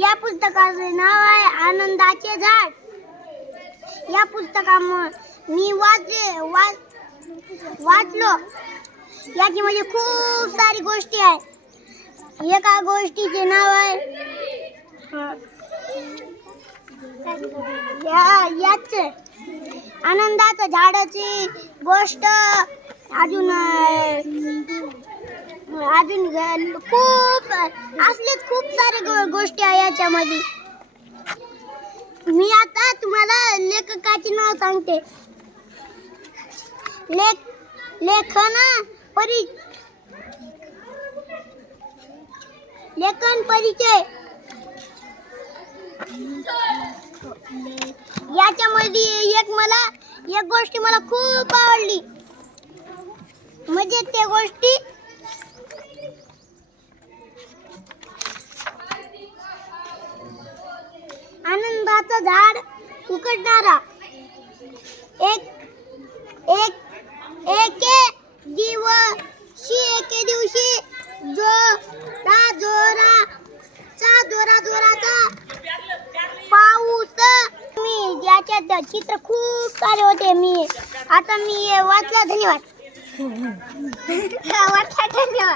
या पुस्तकाचे नाव आहे आनंदाचे झाड. या पुस्तकामुळे मी वाचलो. याच्यामध्ये खूप सारी गोष्टी आहेत. एका गोष्टीचे नाव आहे याच आनंदाच्या झाडाची गोष्ट. अजून खूप असलेच खूप सारे गोष्टी आहे याच्यामध्ये. मी आता तुम्हाला लेखकाचे नाव सांगते. लेखन परिचय. याच्यामध्ये एक गोष्ट मला खूप आवडली. म्हणजे त्या गोष्टी आनंदाचं झाड उकडणारा. एके दिवशी जोराचा पाऊस. मी याच्यात चित्र खूप सारे होते. मी वाचला. धन्यवाद. वाचला. धन्यवाद.